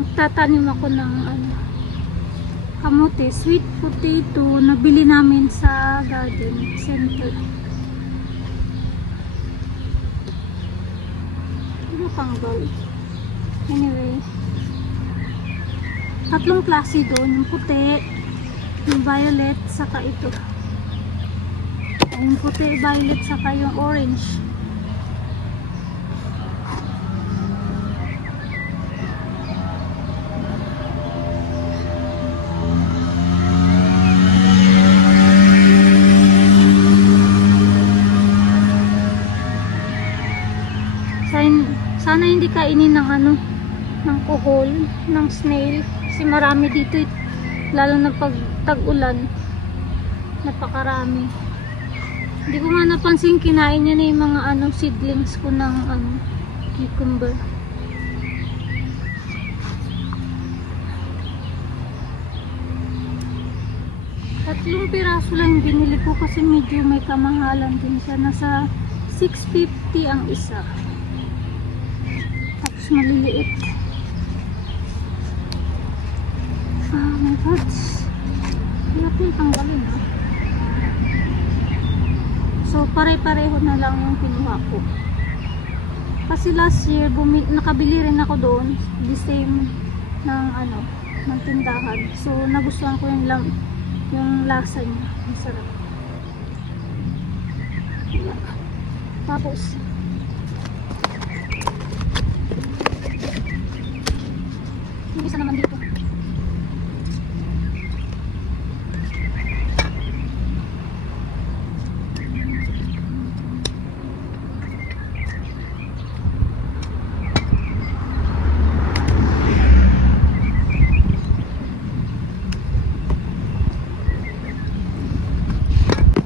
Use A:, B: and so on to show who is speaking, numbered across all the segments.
A: Magtatanim ako ng ano, kamote, sweet potato na bili namin sa garden center. Ano pang gold? Anyway, tatlong klase doon, yung puti, yung violet, saka ito. Yung puti, violet, saka yung orange. Sana, hindi kainin ng ano, ng kuhol, ng snail. Kasi marami dito, eh. lalo na pag tag-ulan. Napakarami. Hindi ko nga napansin kinain niya na yung mga ano, seedlings ko ng ano, cucumber. Tatlong piraso lang binili ko kasi medyo may kamahalan din siya. Nasa 650 ang isa. Tapos maliliit. Oh my God. Hirap yung tanggalin ah. So pare-pareho na lang yung kinuha ko. Kasi last year bumi nakabili rin ako doon the same ng ano ng tindahan. So nagustuhan ko yung lang yung lasa niya. Masarap. Tapos isa naman dito.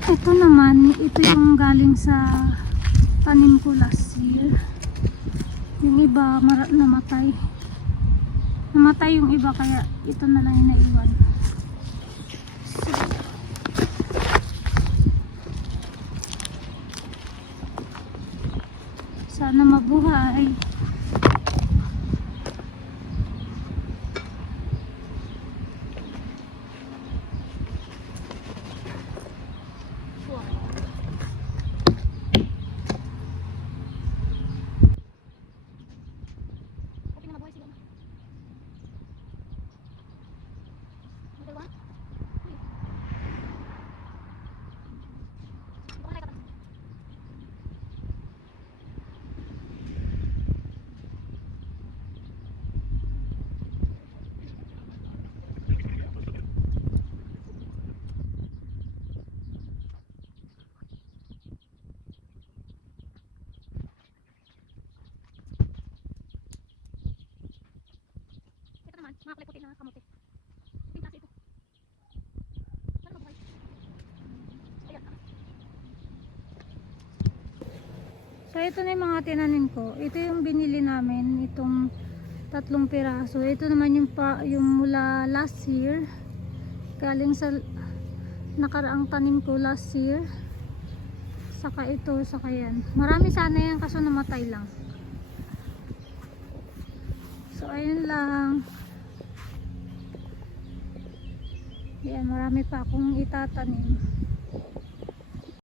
A: Ito naman, ito yung galing sa tanim ko last year. Yung iba namatay. Namatay yung iba kaya ito na lang yung naiwan. Sana mabuhay. Okay na mabuhay sila. Number one. Uy. Baka nakikita. Ito naman, mga kulay puti na kamote. Puting klase ito. Sana mabuhay. Ayan. So ito na yung mga tinanim ko. Ito yung binili namin, itong tatlong piraso. Ito naman yung, pa, yung mula last year. Galing sa nakaraang tanim ko last year. Saka ito, saka yan. Marami sana yan kaso namatay lang. So ayun lang. Yan, marami pa akong itatanim.